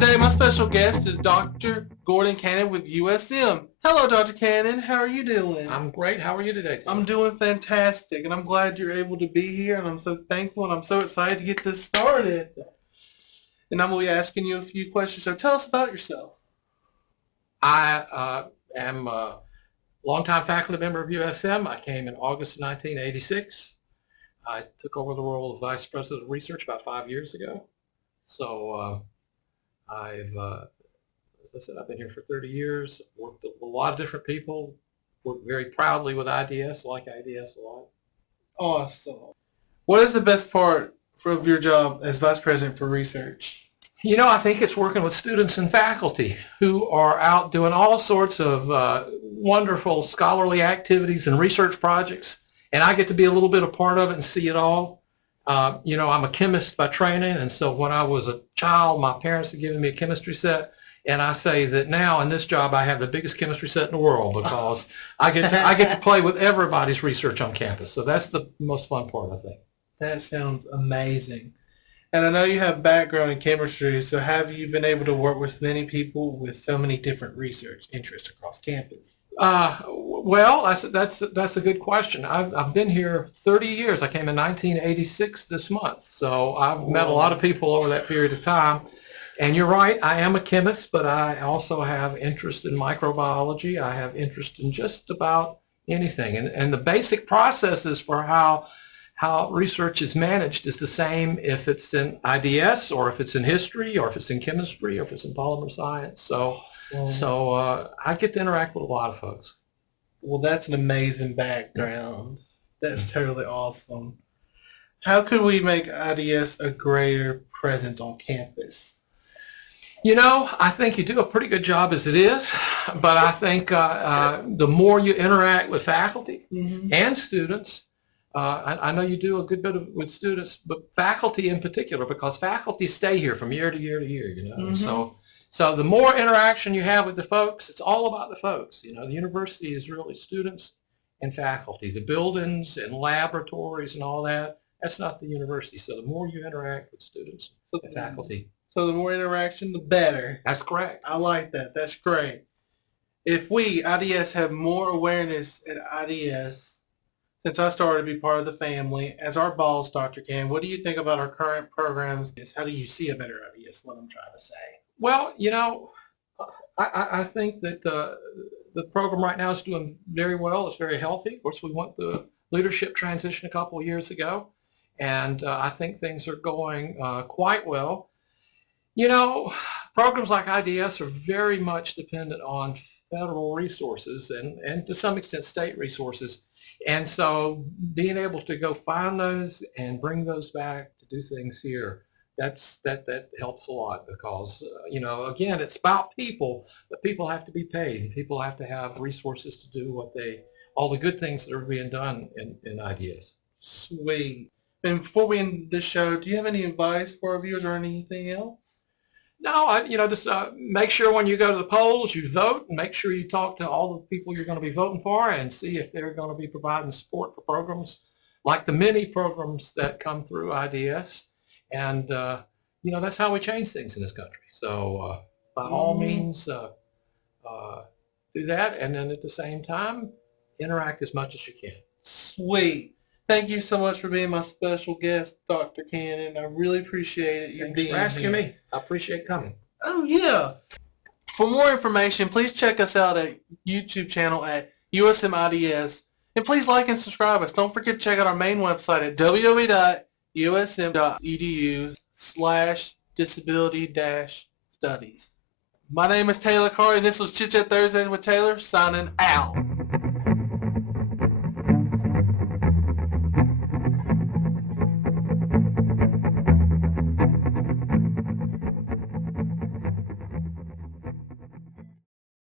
Today, my special guest is Dr. Gordon Cannon with USM. Hello, Dr. Cannon. How are you doing? I'm great. How are you today, Tim? I'm doing fantastic, and I'm glad you're able to be here, and I'm so thankful, and I'm so excited to get this started. And I'm going to be asking you a few questions, so tell us about yourself. I am a longtime faculty member of USM. I came in August of 1986. I took over the role of Vice President of Research about 5 years ago. So as I said, I've been here for 30 years, worked with a lot of different people, worked very proudly with IDS, like IDS a lot. Awesome. What is the best part of your job as Vice President for Research? You know, I think it's working with students and faculty who are out doing all sorts of wonderful scholarly activities and research projects, and I get to be a little bit a part of it and see it all. You know, I'm a chemist by training, and so when I was a child, my parents had given me a chemistry set, and I say that now in this job I have the biggest chemistry set in the world because I get to play with everybody's research on campus. So that's the most fun part, I think. That sounds amazing. And I know you have background in chemistry, so have you been able to work with many people with so many different research interests across campus? Well, that's a good question. I've been here 30 years. I came in 1986 this month, so I've met a lot of people over that period of time. And you're right, I am a chemist, but I also have interest in microbiology. I have interest in just about anything. And the basic processes for how research is managed is the same if it's in IDS or if it's in history or if it's in chemistry or if it's in polymer science. So I get to interact with a lot of folks. Well, that's an amazing background. That's totally awesome. How could we make IDS a greater presence on campus? You know, I think you do a pretty good job as it is, but I think the more you interact with faculty and students, I know you do a good bit with students, but faculty in particular, because faculty stay here from year to year to year, you know. So the more interaction you have with the folks, it's all about the folks. You know, the university is really students and faculty. The buildings and laboratories and all that, that's not the university. So the more you interact with students and faculty. So the more interaction, the better. That's correct. I like that. That's great. If we, IDS, have more awareness at IDS, since I started to be part of the family, as our boss, Dr. Cannon, what do you think about our current programs? How do you see a better IDS, what I'm trying to say? Well, you know, I think that the program right now is doing very well. It's very healthy. Of course, we went through a leadership transition a couple of years ago, and I think things are going quite well. You know, programs like IDS are very much dependent on federal resources and to some extent state resources. And so being able to go find those and bring those back to do things here, that helps a lot because, you know, again, it's about people, but people have to be paid. People have to have resources to do all the good things that are being done in IDS. Sweet. And before we end this show, do you have any advice for our viewers or anything else? No, you know, just make sure when you go to the polls, you vote, and make sure you talk to all the people you're going to be voting for and see if they're going to be providing support for programs like the many programs that come through IDS. And, you know, that's how we change things in this country. So by all means, do that. And then at the same time, interact as much as you can. Sweet. Thank you so much for being my special guest, Dr. Cannon. I really appreciate it. Thanks for asking me. I appreciate coming. Oh, yeah. For more information, please check us out at YouTube channel at USMIDS. And please like and subscribe us. Don't forget to check out our main website at www.usm.edu/disability-studies. My name is Taylor Carr, and this was Chit Chat Thursdays with Taylor, signing out.